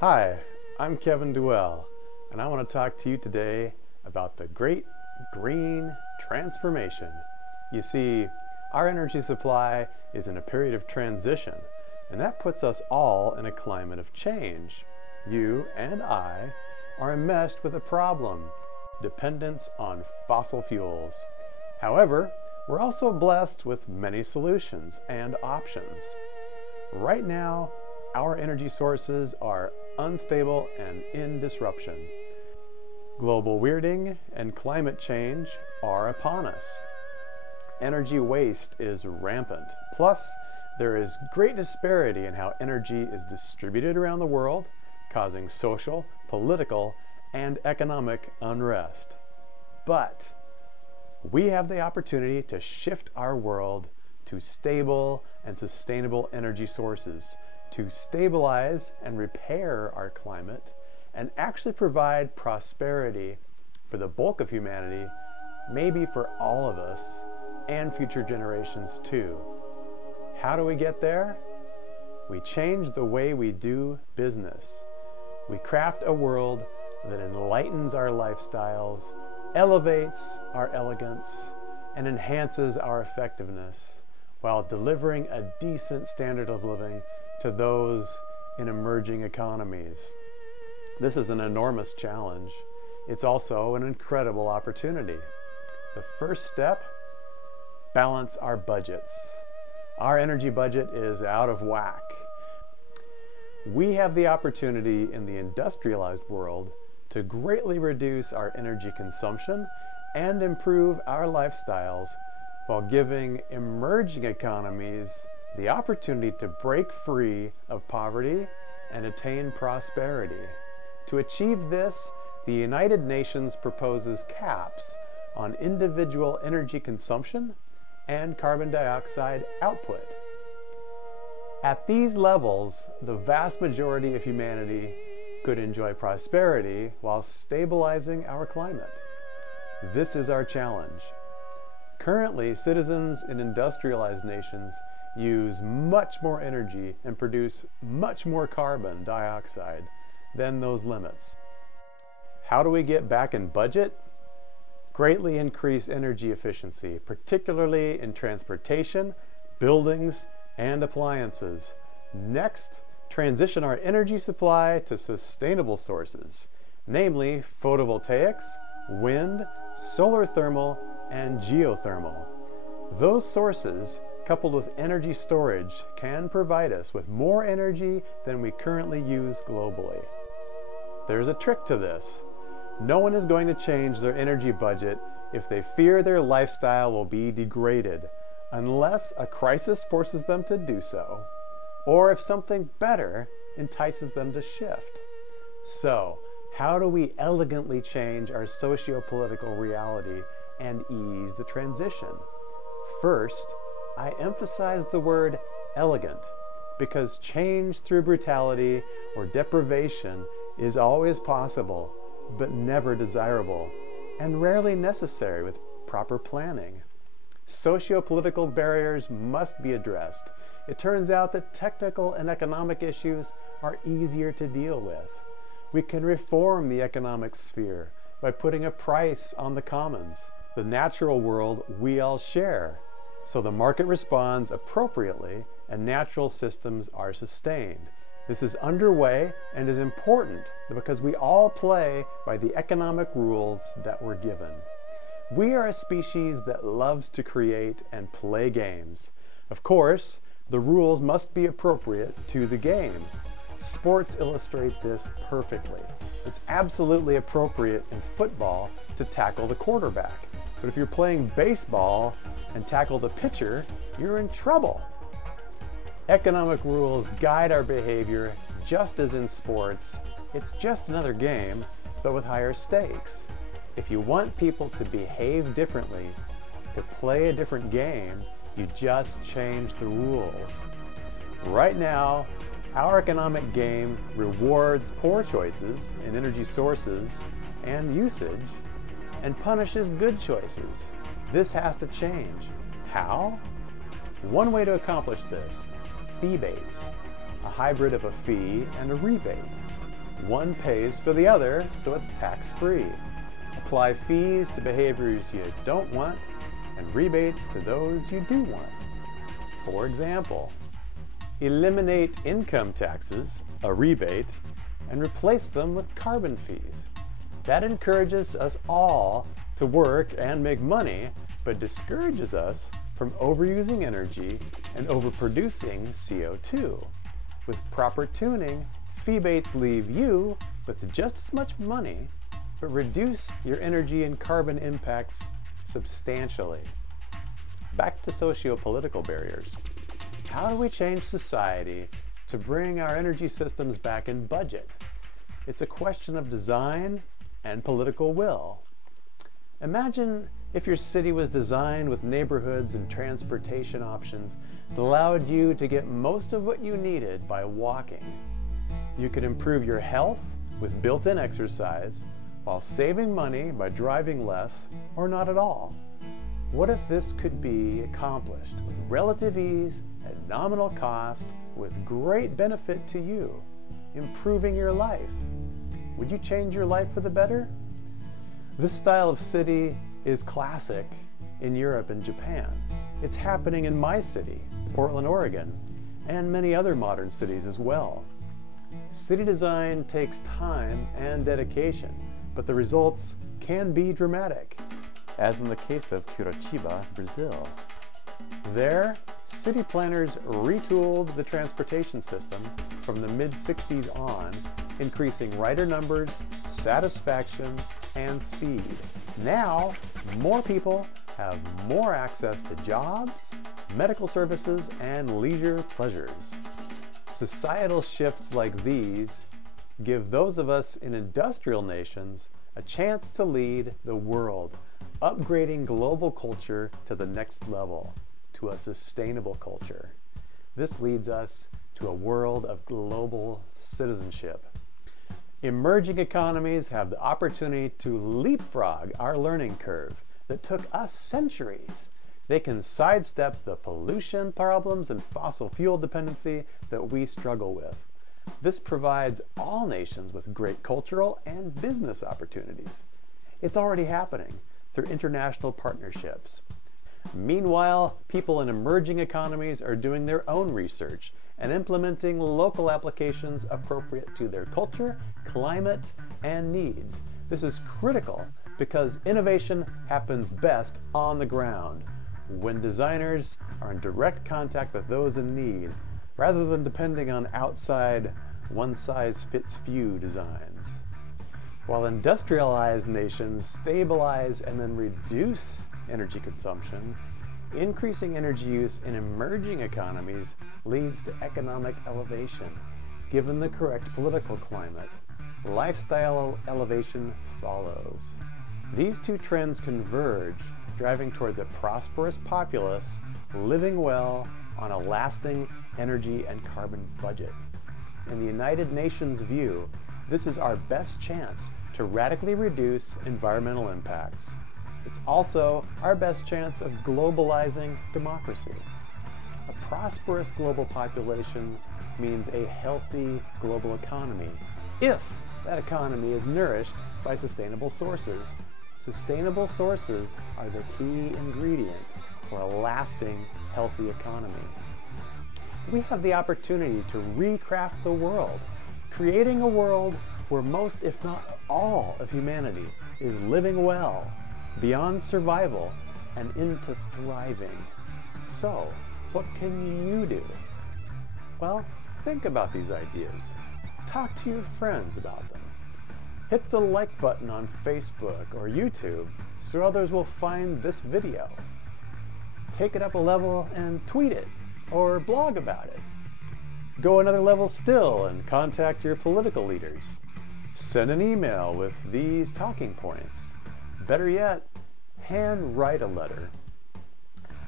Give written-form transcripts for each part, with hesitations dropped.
Hi, I'm Kevin Duell, and I want to talk to you today about the Great Green Transformation. You see, our energy supply is in a period of transition, and that puts us all in a climate of change. You and I are enmeshed with a problem: dependence on fossil fuels. However, we're also blessed with many solutions and options. Right now, our energy sources are unstable and in disruption. Global weirding and climate change are upon us. Energy waste is rampant. Plus, there is great disparity in how energy is distributed around the world, causing social, political, and economic unrest. But we have the opportunity to shift our world to stable and sustainable energy sources, to stabilize and repair our climate, and actually provide prosperity for the bulk of humanity, maybe for all of us, and future generations too. How do we get there? We change the way we do business. We craft a world that enlightens our lifestyles, elevates our elegance, and enhances our effectiveness, while delivering a decent standard of living to those in emerging economies. This is an enormous challenge. It's also an incredible opportunity. The first step: balance our budgets. Our energy budget is out of whack. We have the opportunity in the industrialized world to greatly reduce our energy consumption and improve our lifestyles, while giving emerging economies the opportunity to break free of poverty and attain prosperity. To achieve this, the United Nations proposes caps on individual energy consumption and carbon dioxide output. At these levels, the vast majority of humanity could enjoy prosperity while stabilizing our climate. This is our challenge. Currently, citizens in industrialized nations use much more energy and produce much more carbon dioxide than those limits. How do we get back in budget? Greatly increase energy efficiency, particularly in transportation, buildings, and appliances. Next, transition our energy supply to sustainable sources, namely photovoltaics, wind, solar thermal, and geothermal. Those sources, coupled with energy storage, can provide us with more energy than we currently use globally. There's a trick to this. No one is going to change their energy budget if they fear their lifestyle will be degraded, unless a crisis forces them to do so, or if something better entices them to shift. So, how do we elegantly change our socio-political reality and ease the transition? First, I emphasize the word elegant, because change through brutality or deprivation is always possible, but never desirable, and rarely necessary with proper planning. Socio-political barriers must be addressed. It turns out that technical and economic issues are easier to deal with. We can reform the economic sphere by putting a price on the commons, the natural world we all share, so the market responds appropriately and natural systems are sustained. This is underway and is important because we all play by the economic rules that we're given. We are a species that loves to create and play games. Of course, the rules must be appropriate to the game. Sports illustrate this perfectly. It's absolutely appropriate in football to tackle the quarterback. But if you're playing baseball and tackle the pitcher, you're in trouble. Economic rules guide our behavior just as in sports. It's just another game, but with higher stakes. If you want people to behave differently, to play a different game, you just change the rules. Right now, our economic game rewards poor choices in energy sources and usage, and punishes good choices. This has to change. How? One way to accomplish this: fee-based, a hybrid of a fee and a rebate. One pays for the other, so it's tax-free. Apply fees to behaviors you don't want and rebates to those you do want. For example, eliminate income taxes, a rebate, and replace them with carbon fees. That encourages us all to work and make money, but discourages us from overusing energy and overproducing CO2. With proper tuning, fee-bates leave you with just as much money, but reduce your energy and carbon impacts substantially. Back to socio-political barriers. How do we change society to bring our energy systems back in budget? It's a question of design and political will. Imagine if your city was designed with neighborhoods and transportation options that allowed you to get most of what you needed by walking. You could improve your health with built-in exercise while saving money by driving less or not at all. What if this could be accomplished with relative ease at nominal cost with great benefit to you, improving your life? Would you change your life for the better? This style of city is classic in Europe and Japan. It's happening in my city, Portland, Oregon, and many other modern cities as well. City design takes time and dedication, but the results can be dramatic, as in the case of Curitiba, Brazil. There, city planners retooled the transportation system from the mid-60s on, increasing rider numbers, satisfaction, and speed. Now, more people have more access to jobs, medical services, and leisure pleasures. Societal shifts like these give those of us in industrial nations a chance to lead the world, upgrading global culture to the next level, to a sustainable culture. This leads us to a world of global citizenship. Emerging economies have the opportunity to leapfrog our learning curve that took us centuries. They can sidestep the pollution problems and fossil fuel dependency that we struggle with. This provides all nations with great cultural and business opportunities. It's already happening through international partnerships. Meanwhile, people in emerging economies are doing their own research and implementing local applications appropriate to their culture, climate, and needs. This is critical because innovation happens best on the ground, when designers are in direct contact with those in need, rather than depending on outside one-size-fits-few designs. While industrialized nations stabilize and then reduce energy consumption, increasing energy use in emerging economies leads to economic elevation. Given the correct political climate, lifestyle elevation follows. These two trends converge, driving towards a prosperous populace living well on a lasting energy and carbon budget. In the United Nations view, this is our best chance to radically reduce environmental impacts. It's also our best chance of globalizing democracy. A prosperous global population means a healthy global economy, if that economy is nourished by sustainable sources. Sustainable sources are the key ingredient for a lasting, healthy economy. We have the opportunity to recraft the world, creating a world where most, if not all, of humanity is living well, beyond survival, and into thriving. So, what can you do? Well, think about these ideas. Talk to your friends about them. Hit the like button on Facebook or YouTube so others will find this video. Take it up a level and tweet it or blog about it. Go another level still and contact your political leaders. Send an email with these talking points. Better yet, hand write a letter.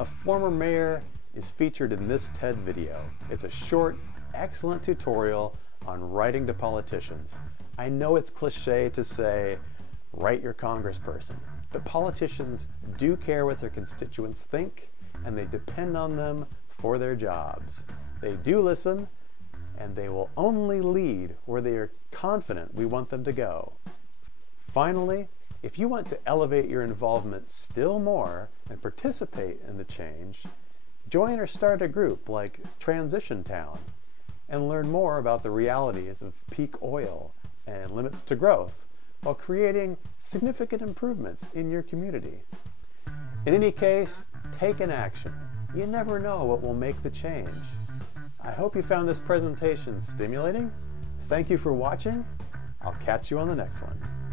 A former mayor is featured in this TED video. It's a short, excellent tutorial on writing to politicians. I know it's cliche to say, write your congressperson, but politicians do care what their constituents think, and they depend on them for their jobs. They do listen, and they will only lead where they are confident we want them to go. Finally, if you want to elevate your involvement still more and participate in the change, join or start a group like Transition Town and learn more about the realities of peak oil and limits to growth while creating significant improvements in your community. In any case, take an action. You never know what will make the change. I hope you found this presentation stimulating. Thank you for watching. I'll catch you on the next one.